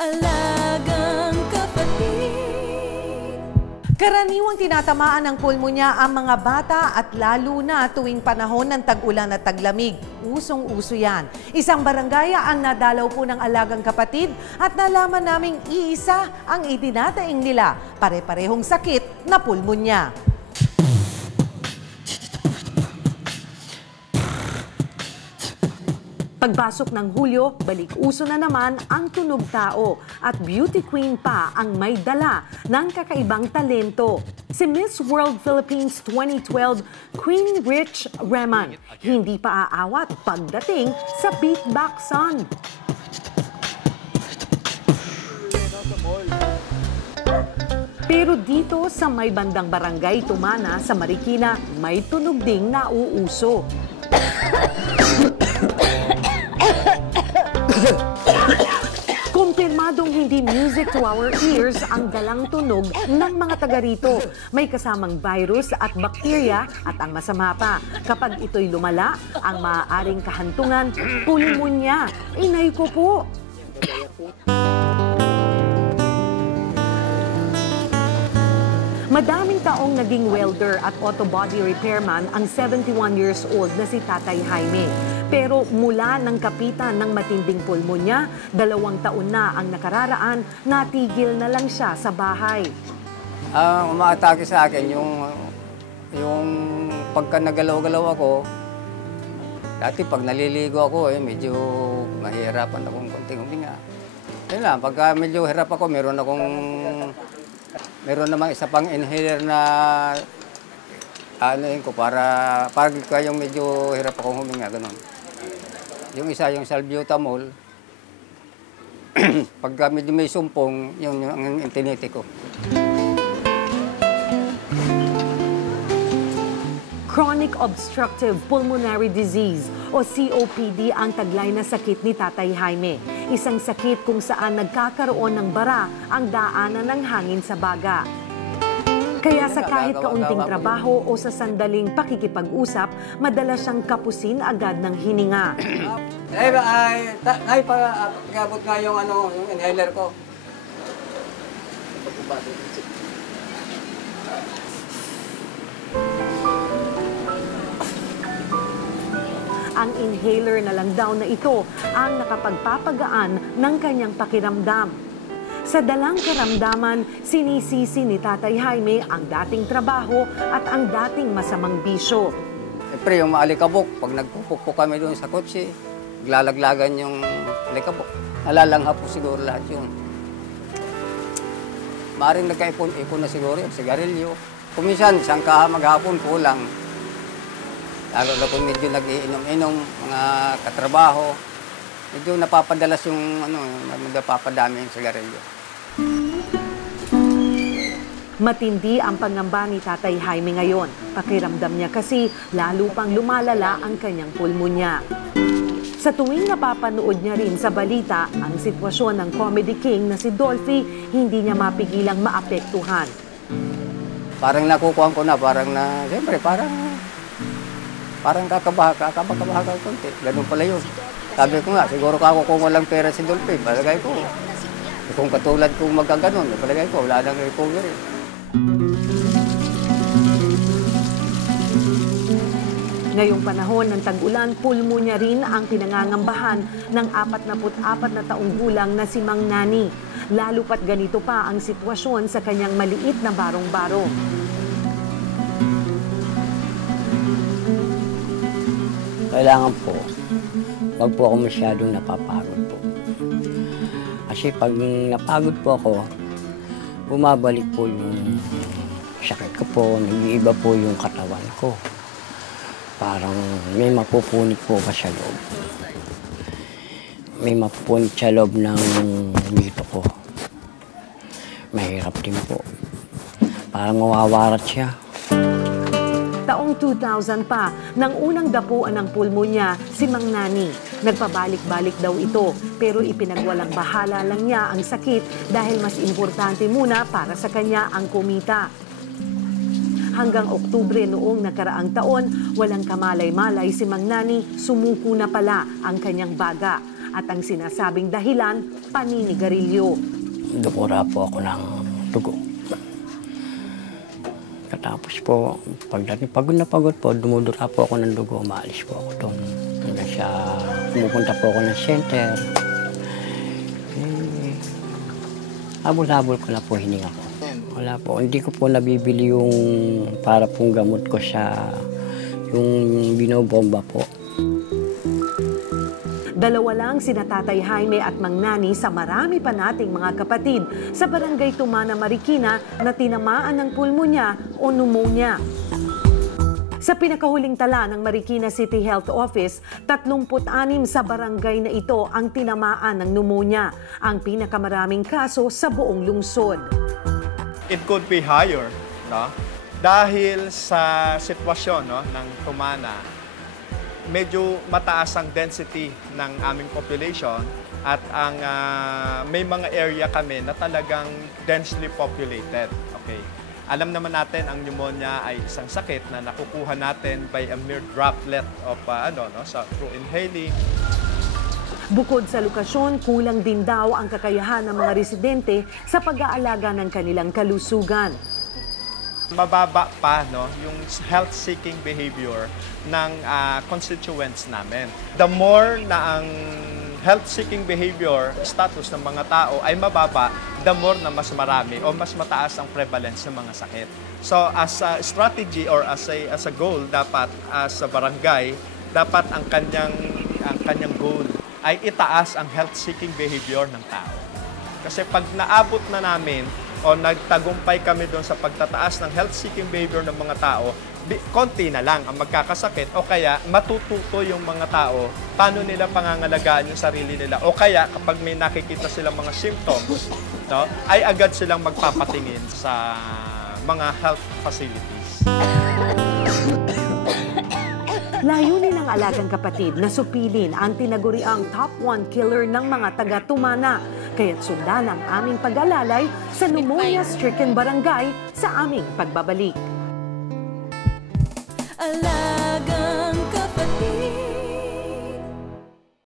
Alagang kapatid. Karaniwang tinatamaan ng pulmonya ang mga bata at lalo na tuwing panahon ng tag-ulan at taglamig. Usong-uso yan. Isang barangaya ang nadalaw po ng alagang kapatid at nalaman naming iisa ang itinataing nila. Pare-parehong sakit na pulmonya. Pagpasok ng Hulyo, balik-uso na naman ang tunog tao at beauty queen pa ang may dala ng kakaibang talento. Si Miss World Philippines 2012, Queen Rich Reman, hindi pa aawat pagdating sa beatbox song. Pero dito sa may bandang barangay Tumana sa Marikina, may tunog ding nauuso. Kumpirmadong hindi music to our ears ang dalang tunog ng mga taga rito. May kasamang virus at bakterya at ang masama pa, kapag ito'y lumala, ang maaaring kahantungan, pulmonya. Inay ko po! Madaming taong naging welder at auto body repairman ang 71 years old na si Tatay Jaime. Pero mula ng kapitan ng matinding pulmonya, 2 taon na ang nakararaan, natigil na lang siya sa bahay. Umaatake sa akin yung pagka nagalaw-galaw ako, dati pag naliligo ako, medyo mahihirapan akong konting huminga. Yun lang, pagka medyo hirap ako, meron namang isa pang inhaler na ko para yung medyo hirap akong huminga, ganun. Yung isa, yung salbutamol, pagka medyo may sumpong, yung ang intiniti ko. Chronic Obstructive Pulmonary Disease o COPD ang taglay na sakit ni Tatay Jaime. Isang sakit kung saan nagkakaroon ng bara ang daanan ng hangin sa baga. Kaya sa kahit kaunting trabaho o sa sandaling pakikipag-usap, madalas siyang kapusin agad ng hininga. Ay, pagkabot nga yung inhaler ko. Ang inhaler na lang daw na ito ang nakapagpapagaan ng kanyang pakiramdam. Sa dalang karamdaman, sinisisi ni Tatay Jaime ang dating trabaho at ang dating masamang bisyo. Siyempre, yung maalikabok, pag nagpupukpok kami doon sa kotse, naglalaglagan yung alikabok. Nalalangha po siguro lahat yun. Maaaring nagkaipon-ipon na siguro yung sigarilyo. Kuminsan, isang maghapon kulang. Lalo na kung medyo nag-iinom-inom, mga katrabaho, medyo napapadalas yung napapadami yung sigarilyo. Matindi ang pangamba ni Tatay Jaime ngayon. Pakiramdam niya kasi lalo pang lumalala ang kanyang pulmonya. Sa tuwing napapanood niya rin sa balita ang sitwasyon ng comedy king na si Dolphy, hindi niya mapigilang maapektuhan. Parang nakukuhan ko na, siyempre parang kakabaha ka konti. Ganun pala yun. Sabi ko nga, siguro kung walang pera si Dolphy, palagay ko. Kung katulad kong magkaganon, palagay ko, wala nang recovery. Ngayong panahon ng tag-ulan, pulmonya rin ang pinangangambahan ng 44 na taong gulang na si Mang Nani. Lalo pat ganito pa ang sitwasyon sa kanyang maliit na barong-baro. Kailangan po, wag po ako masyadong napapagod po. Kasi pag napagod po ako, bumabalik po yung sakit ko po, nag-iiba po yung katawan ko. Parang may mapupunit po ba sa loob. May mapupunit sa loob ng dito ko. Mahirap din po. Parang mawawarat siya. Taong 2000 pa, nang unang dapuan ng pulmonya, si Mang Nani. Nagpabalik-balik daw ito, pero ipinagwalang bahala lang niya ang sakit dahil mas importante muna para sa kanya ang kumita. Hanggang Oktubre noong nakaraang taon, walang kamalay-malay si Mang Nani, sumuko na pala ang kanyang baga. at ang sinasabing dahilan, paninigarilyo. Dumura po ako ng dugo. Katapos po, pagod na pagod po, dumudura po ako ng dugo, maalis po ako doon. Hanggang siya, pumupunta po ako ng center. Habol-habol ko na po hininga ko. Wala po, hindi ko po nabibili yung para pong gamot ko sa yung binobomba po. Dalawa lang sina Tatay Jaime at Mang Nani sa marami pa nating mga kapatid sa Barangay Tumana, Marikina na tinamaan ng pulmonya o pneumonia. Sa pinakahuling tala ng Marikina City Health Office, 36 sa barangay na ito ang tinamaan ng pneumonia, ang pinakamaraming kaso sa buong lungsod. It could be higher, no? Dahil sa sitwasyon, no, ng Tumana, medyo mataas ang density ng aming population at ang may mga area kami na talagang densely populated. Okay. Alam naman natin ang pneumonia ay isang sakit na nakukuha natin by a mere droplet of through inhaling. Bukod sa lokasyon, kulang din daw ang kakayahan ng mga residente sa pag-aalaga ng kanilang kalusugan. Mababa pa, no, yung health-seeking behavior ng constituents namin. The more na ang health-seeking behavior status ng mga tao ay mababa, the more na mas marami o mas mataas ang prevalence ng mga sakit. So as a strategy or as a goal, dapat as a barangay, dapat ang kanyang goal ay itaas ang health-seeking behavior ng tao. Kasi pag naabot na namin o nagtagumpay kami doon sa pagtataas ng health-seeking behavior ng mga tao, konti na lang ang magkakasakit o kaya matututo yung mga tao paano nila pangangalagaan yung sarili nila. O kaya kapag may nakikita silang mga symptoms, no, ay agad silang magpapatingin sa mga health facilities. Layunin ng Alagang Kapatid na supilin ang tinaguriang top 1 killer ng mga taga-Tumana. Kaya't sundan ang aming pag-alalay sa pneumonia-stricken barangay sa aming pagbabalik. Alagang Kapatid.